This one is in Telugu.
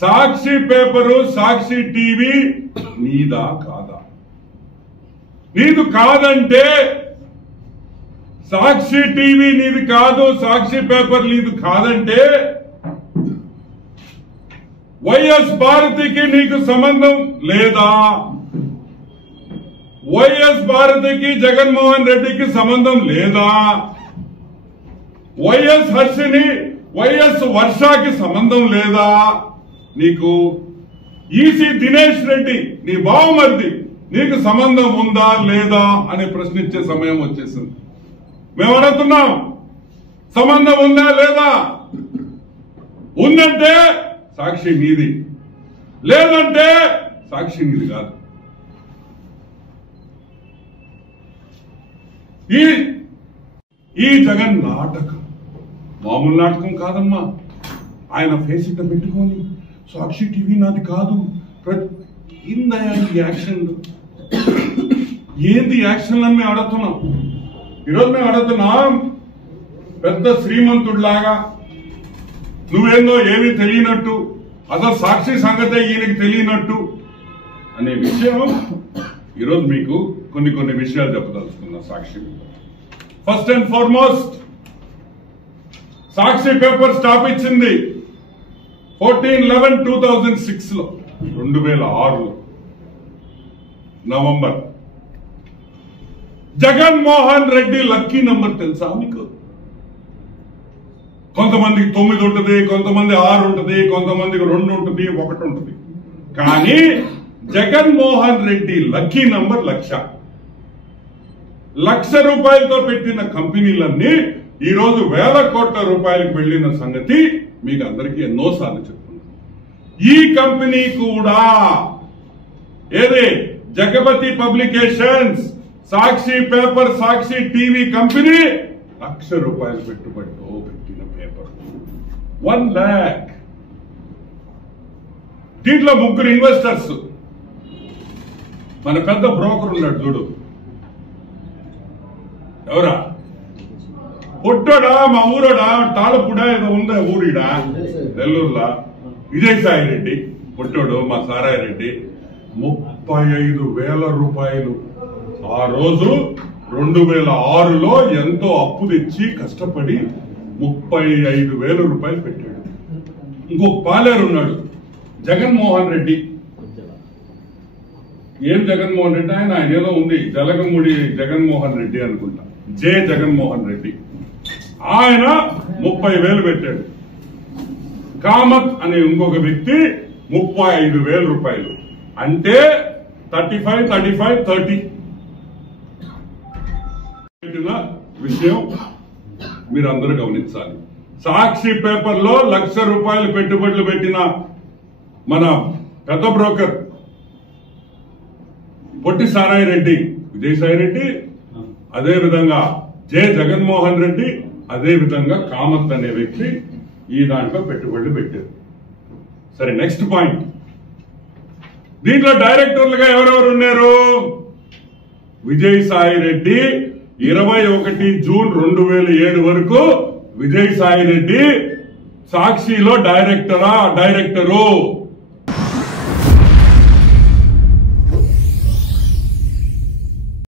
సాక్షి పేపరు సాక్షి టీవీ నీదా కాదా? నీది కాదంటే సాక్షి టీవీ నీది కాదు, సాక్షి పేపర్ నీది కాదంటే వైఎస్ భారతికి నీకు సంబంధం లేదా? వైఎస్ భారతికి జగన్మోహన్ రెడ్డికి సంబంధం లేదా? వైఎస్ హర్షిని వైఎస్ వర్షకి సంబంధం లేదా? నీకు ఈసీ దినేష్ రెడ్డి నీ బావమరిది నీకు సంబంధం ఉందా లేదా అని ప్రశ్నించే సమయం వచ్చేసింది. మేము అడుగుతున్నాం, సంబంధం ఉందా లేదా? ఉందంటే సాక్షి నీది, లేదంటే సాక్షి నీది కాదు. ఈ జగన్ నాటకం మామూలు నాటకం కాదమ్మా. ఆయన ఫేస్ ఇట్ట పెట్టుకొని సాక్షి టీవీ నాది కాదు, ఏందయ్యా ఈ యాక్షన్లు? ఏంది యాక్షన్లని మేము అడుగుతున్నాం. ఈరోజు మేము అడుగుతున్నాం, పెద్ద శ్రీమంతుడిలాగా నువ్వేందో ఏమీ తెలియనట్టు, అసలు సాక్షి సంగతే ఈయనకి తెలియనట్టు అనే విషయం ఈరోజు మీకు కొన్ని విషయాలు చెప్పదలుచుకున్నా. Sakshi first and foremost, Sakshi paper stop ఇచ్చింది 14/11/2006 లో, 2006లో November. Jaganmohan Reddy lucky number తెలుసా మీకు? కొంతమందికి 9 ఉంటుంది, కొంతమంది 6 ఉంటుంది, కొంతమందికి 2 ఉంటుంది, 1 ఉంటుంది. కానీ జగన్మోహన్ రెడ్డి లక్కీ నంబర్ 1,00,000. 1,00,000 రూపాయలతో పెట్టిన కంపెనీలన్నీ ఈ రోజు వేల కోట్ల రూపాయలకు వెళ్లిన సంగతి మీకు అందరికీ ఎన్నోసార్లు చెప్తున్నాను. ఈ కంపెనీ కూడా ఏదే జగపతి పబ్లికేషన్స్, సాక్షి పేపర్, సాక్షి టీవీ కంపెనీ 1,00,000 రూపాయలు పెట్టుబడితో పెట్టిన పేపర్ 1 lakh. దీంట్లో 3 ఇన్వెస్టర్స్. మన పెద్ద బ్రోకర్ ఉన్నాడు చూడు, ఎవరా? పొట్టోడా, మా ఊరోడా, తాళపుడా ఏదో ఉందా ఊరిడా నెల్లూరులా, విజయసాయి రెడ్డి పొట్టోడు, మా సారాయి రెడ్డి 35,000 రూపాయలు ఆ రోజు 2006లో ఎంతో అప్పు తెచ్చి కష్టపడి 35,000 రూపాయలు పెట్టాడు. ఇంకొక పాలేరు ఉన్నాడు జగన్మోహన్ రెడ్డి. ఏం జగన్మోహన్ రెడ్డి? ఆయన ఏదో ఉంది, జలగముడి జగన్మోహన్ రెడ్డి అనుకుంటా, జే జగన్మోహన్ రెడ్డి. ఆయన 30,000 పెట్టాడు. కామత్ అనే ఇంకొక వ్యక్తి 35,000 రూపాయలు. అంటే 35, 30 పెట్టిన విషయం మీరందరూ గమనించాలి. సాక్షి పేపర్ లో 1,00,000 రూపాయలు పెట్టుబడులు పెట్టిన మన పెద్ద బ్రోకర్ పొట్టి సారాయి రెడ్డి, విజయసాయి రెడ్డి, అదే విధంగా జే జగన్మోహన్ రెడ్డి, అదే విధంగా కామత్ అనే వ్యక్తి ఈ దాంట్లో పెట్టుబడులు పెట్టారు. సరే, నెక్స్ట్ పాయింట్. దీంట్లో డైరెక్టర్లుగా ఎవరెవరు ఉన్నారు? విజయసాయి రెడ్డి 21 జూన్ 2007 వరకు విజయసాయి రెడ్డి సాక్షిలో డైరెక్టరు.